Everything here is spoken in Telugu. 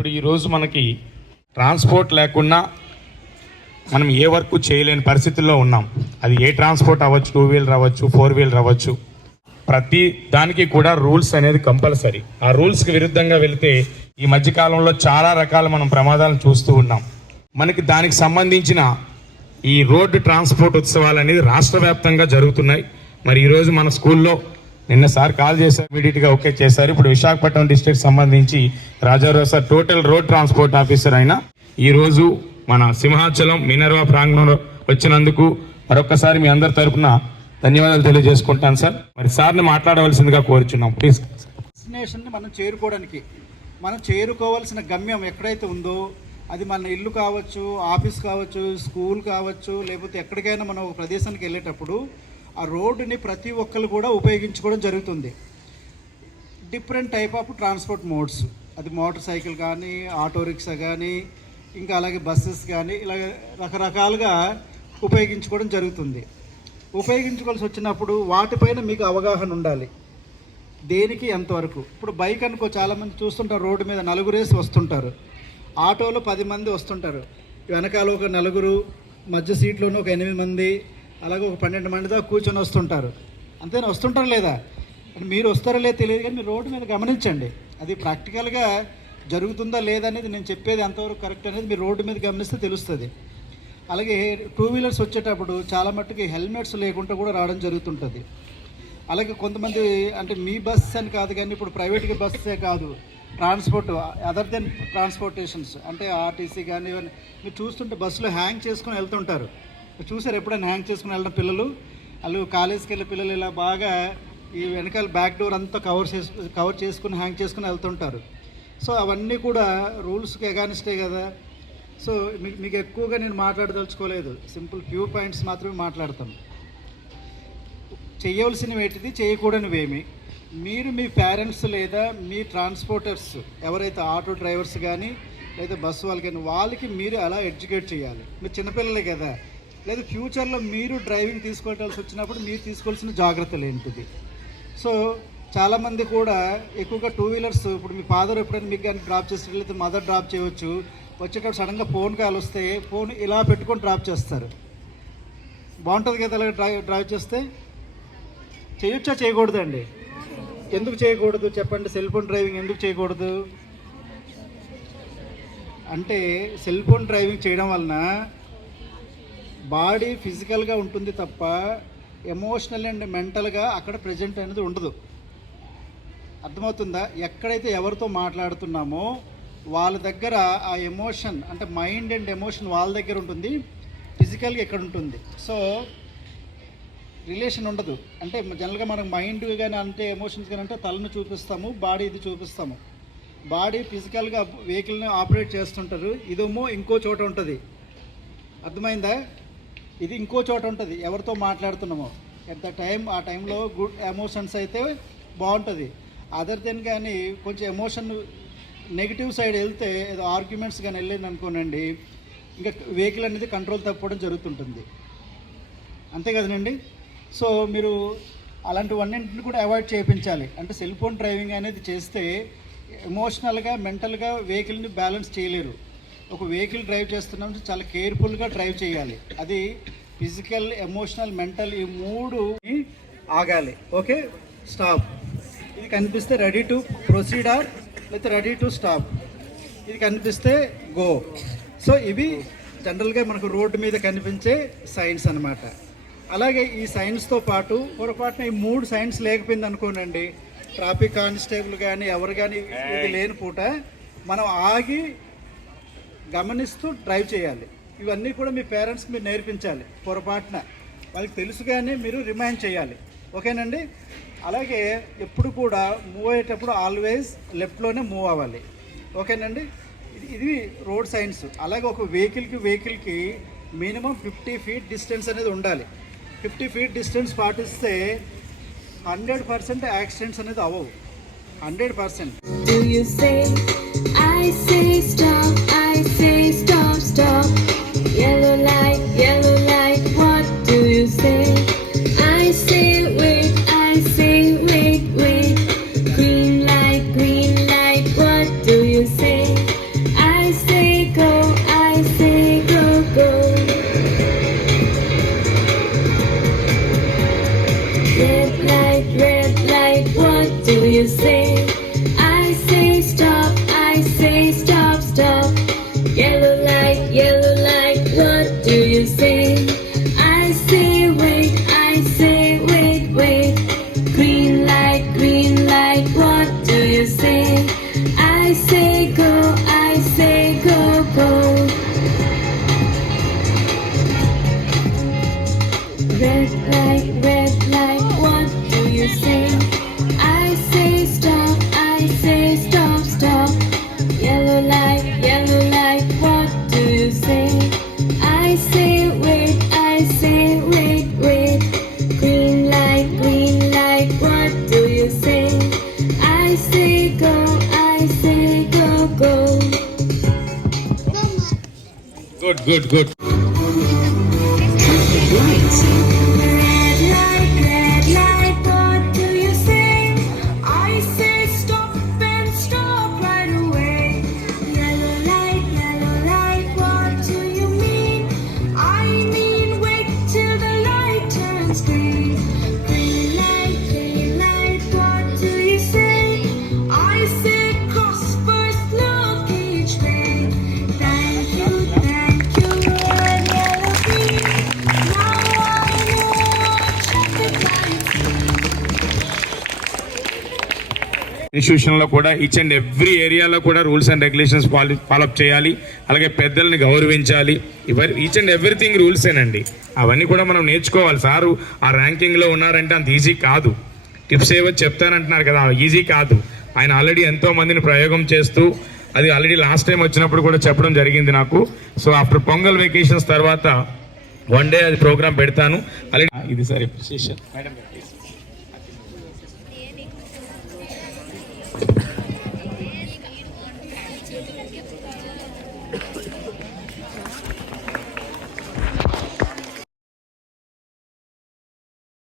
ఇప్పుడు ఈరోజు మనకి ట్రాన్స్పోర్ట్ లేకుండా మనం ఏ వర్క్ చేయలేని పరిస్థితుల్లో ఉన్నాం. అది ఏ ట్రాన్స్పోర్ట్ అవ్వచ్చు, 2 వీలర్ అవ్వచ్చు, 4 వీలర్ అవ్వచ్చు. ప్రతి దానికి కూడా రూల్స్ అనేది కంపల్సరీ. ఆ రూల్స్కి విరుద్ధంగా వెళితే ఈ మధ్యకాలంలో చాలా రకాల మనం ప్రమాదాలను చూస్తూ ఉన్నాం. మనకి దానికి సంబంధించిన ఈ రోడ్డు ట్రాన్స్పోర్ట్ ఉత్సవాలు అనేది రాష్ట్ర వ్యాప్తంగా జరుగుతున్నాయి. మరి ఈరోజు మన స్కూల్లో నిన్న సార్ కాల్ చేశారు, ఇమీడియట్గా ఓకే చేశారు. ఇప్పుడు విశాఖపట్నం డిస్ట్రిక్ట్ సంబంధించి Rajarao sir total road transport officer అయినా ఈరోజు మన సింహాచలం మినర్వా ప్రాంగణంలో వచ్చినందుకు మరొకసారి మీ అందరి తరఫున ధన్యవాదాలు తెలియజేసుకుంటాను సార్. మరి సార్ని మాట్లాడవలసిందిగా కోరుచున్నాం ప్లీజ్. డెస్టినేషన్ని మనం చేరుకోవాల్సిన గమ్యం ఎక్కడైతే ఉందో అది మన ఇల్లు కావచ్చు, ఆఫీస్ కావచ్చు, స్కూల్ కావచ్చు, లేకపోతే ఎక్కడికైనా మనం ఒక ప్రదేశానికి వెళ్ళేటప్పుడు ఆ రోడ్డుని ప్రతి ఒక్కరు కూడా ఉపయోగించుకోవడం జరుగుతుంది. Different type of transport modes, అది మోటార్ సైకిల్ కానీ, ఆటో రిక్షా కానీ, ఇంకా అలాగే బస్సెస్ కానీ, ఇలాగ రకరకాలుగా ఉపయోగించుకోవడం జరుగుతుంది. ఉపయోగించుకోవాల్సి వచ్చినప్పుడు వాటిపైన మీకు అవగాహన ఉండాలి. దేనికి ఎంతవరకు. ఇప్పుడు బైక్ అనుకో, చాలామంది చూస్తుంటారు రోడ్డు మీద 4 వేసి వస్తుంటారు, ఆటోలో 10 మంది వస్తుంటారు, వెనకాల ఒక 4, మధ్య సీట్లోనే ఒక 8 మంది, అలాగే ఒక 12 మంది దాకా కూర్చొని వస్తుంటారు. అంతేనా? వస్తుంటారు లేదా? మీరు వస్తారో లేదో తెలియదు, కానీ మీరు రోడ్డు మీద గమనించండి. అది ప్రాక్టికల్గా జరుగుతుందా లేదా అనేది నేను చెప్పేది ఎంతవరకు కరెక్ట్ అనేది మీరు రోడ్డు మీద గమనిస్తే తెలుస్తుంది. అలాగే 2 వీలర్స్ వచ్చేటప్పుడు చాలా మట్టుకు హెల్మెట్స్ లేకుండా కూడా రావడం జరుగుతుంటుంది. అలాగే కొంతమంది, అంటే మీ బస్ అని కాదు కానీ ఇప్పుడు ప్రైవేట్గా బస్సే కాదు, ట్రాన్స్పోర్ట్ అదర్ దెన్ ట్రాన్స్పోర్టేషన్స్ అంటే ఆర్టీసీ కానీ ఇవన్నీ మీరు చూస్తుంటే బస్సులో హ్యాంగ్ చేసుకుని వెళ్తుంటారు. చూసారు ఎప్పుడైనా హ్యాంగ్ చేసుకుని వెళ్ళిన పిల్లలు? వాళ్ళు కాలేజీకి వెళ్ళే పిల్లలు ఇలా బాగా ఈ వెనకాల బ్యాక్ డోర్ అంతా కవర్ చేసుకుని హ్యాంగ్ చేసుకుని వెళ్తుంటారు. సో అవన్నీ కూడా రూల్స్కి ఎగానిస్టే కదా. సో మీకు ఎక్కువగా నేను మాట్లాడదలుచుకోలేదు, సింపుల్ ఫ్యూ పాయింట్స్ మాత్రమే మాట్లాడతాను. చేయవలసినవి ఏంటిది, చేయకూడనివేమి. మీరు మీ పేరెంట్స్ లేదా మీ ట్రాన్స్పోర్టర్స్ ఎవరైతే ఆటో డ్రైవర్స్ కానీ లేదా బస్సు వాళ్ళు కానీ వాళ్ళకి మీరు అలా ఎడ్యుకేట్ చేయాలి. మీరు చిన్నపిల్లలే కదా, లేదా ఫ్యూచర్లో మీరు డ్రైవింగ్ తీసుకోవాల్సి వచ్చినప్పుడు మీరు తీసుకోవాల్సిన జాగ్రత్తలు ఏంటిది. సో చాలామంది కూడా ఎక్కువగా 2 వీలర్స్, ఇప్పుడు మీ ఫాదర్ ఎప్పుడైనా మీకు కానీ డ్రాప్ చేస్తే లేదా మదర్ డ్రాప్ చేయవచ్చు, వచ్చేటప్పుడు సడన్గా ఫోన్ కాల్ వస్తే ఫోన్ ఇలా పెట్టుకొని డ్రాప్ చేస్తారు. బాగుంటుంది కదా అలా డ్రైవ్ చేస్తే? చేయొచ్చా చేయకూడదండి? ఎందుకు చేయకూడదు చెప్పండి? సెల్ ఫోన్ డ్రైవింగ్ ఎందుకు చేయకూడదు అంటే, సెల్ ఫోన్ డ్రైవింగ్ చేయడం వలన బాడీ ఫిజికల్గా ఉంటుంది తప్ప ఎమోషనల్ అండ్ మెంటల్గా అక్కడ ప్రజెంట్ అనేది ఉండదు. అర్థమవుతుందా? ఎక్కడైతే ఎవరితో మాట్లాడుతున్నామో వాళ్ళ దగ్గర ఆ ఎమోషన్ అంటే మైండ్ అండ్ ఎమోషన్ వాళ్ళ దగ్గర ఉంటుంది, ఫిజికల్గా ఎక్కడ ఉంటుంది. సో రిలేషన్ ఉండదు. అంటే జనరల్గా మనం మైండ్ కానీ అంటే ఎమోషన్స్ కానీ అంటే తలను చూపిస్తాము, బాడీ ఇది చూపిస్తాము. బాడీ ఫిజికల్గా వెహికల్ని ఆపరేట్ చేస్తుంటారు, ఇదేమో ఇంకో చోట ఉంటుంది. అర్థమైందా? ఇది ఇంకో చోట ఉంటుంది ఎవరితో మాట్లాడుతున్నామో. ఎట్ ద టైం ఆ టైంలో గుడ్ ఎమోషన్స్ అయితే బాగుంటుంది. అదర్ దెన్ కానీ కొంచెం ఎమోషన్ నెగిటివ్ సైడ్ వెళ్తే ఏదో ఆర్గ్యుమెంట్స్ కానీ వెళ్ళింది అనుకోనండి, ఇంకా వెహికల్ అనేది కంట్రోల్ తప్పడం జరుగుతుంటుంది. అంతే కదనండి? సో మీరు అలాంటివన్నింటిని కూడా అవాయిడ్ చేయించాలి. అంటే సెల్ ఫోన్ డ్రైవింగ్ అనేది చేస్తే ఎమోషనల్గా మెంటల్గా వెహికల్ని బ్యాలెన్స్ చేయలేరు. ఒక వెహికల్ డ్రైవ్ చేస్తున్నప్పుడు చాలా కేర్ఫుల్గా డ్రైవ్ చేయాలి. అది ఫిజికల్, ఎమోషనల్, మెంటల్ ఈ 3 ఆగాలి. Okay, stop. ఇది కనిపిస్తే రెడీ టు ప్రొసీడ్ ఆర్ లేకపోతే రెడీ టు స్టాప్. ఇది కనిపిస్తే గో. సో ఇవి జనరల్గా మనకు రోడ్డు మీద కనిపించే సైన్స్ అన్నమాట. అలాగే ఈ సైన్స్తో పాటు పొరపాటున ఈ 3 సైన్స్ లేకపోయింది అనుకోనండి, ట్రాఫిక్ కానిస్టేబుల్ కానీ ఎవరు కానీ ఇది లేని పూట మనం ఆగి గమనిస్తూ డ్రైవ్ చేయాలి. ఇవన్నీ కూడా మీ పేరెంట్స్కి మీరు నేర్పించాలి. పొరపాటున వాళ్ళకి తెలుసు కానీ మీరు రిమైండ్ చేయాలి. ఓకేనండి? అలాగే ఎప్పుడు కూడా మూవ్ అయ్యేటప్పుడు ఆల్వేస్ లెఫ్ట్లోనే మూవ్ అవ్వాలి. ఓకేనండి? ఇది రోడ్ సైన్స్. అలాగే ఒక వెహికల్కి మినిమం 50 ఫీట్ డిస్టెన్స్ అనేది ఉండాలి. 50 ఫీట్ డిస్టెన్స్ పాటిస్తే 100% యాక్సిడెంట్స్ అనేది అవ్వవు. 100%. Do you say, I say stop, I say stop, stop. Yellow light, what do you say? I say wait, I say wait, wait. Green light, what do you say? Good good good. Red light, what do you say? I say stop and stop right away. Yellow light, what do you mean? I mean wait till the light turns green. Green light, what do you say? I say cross first, look each way. Thank you, red, yellow, green. Now I know traffic lights. ఇన్స్టిట్యూషన్లో కూడా ఈచ్ అండ్ ఎవ్రీ ఏరియాలో కూడా రూల్స్ అండ్ రెగ్యులేషన్స్ ఫాలోఅప్ చేయాలి. అలాగే పెద్దల్ని గౌరవించాలి. ఈచ్ అండ్ ఎవ్రీథింగ్ రూల్సేనండి. అవన్నీ కూడా మనం నేర్చుకోవాలి. సారు ఆ ర్యాంకింగ్లో ఉన్నారంటే అంత ఈజీ కాదు. టిప్స్ ఏవో చెప్తానంటున్నారు కదా, ఈజీ కాదు. ఆయన ఆల్రెడీ ఎంతో మందిని ప్రయోగం చేస్తూ అది ఆల్రెడీ లాస్ట్ టైం వచ్చినప్పుడు కూడా చెప్పడం జరిగింది నాకు. సో ఆఫ్టర్ పొంగల్ వెకేషన్స్ తర్వాత వన్ డే అది ప్రోగ్రామ్ పెడతాను. ఆల్రెడీ ఇది సార్ అప్రిషియేషన్ మేడం.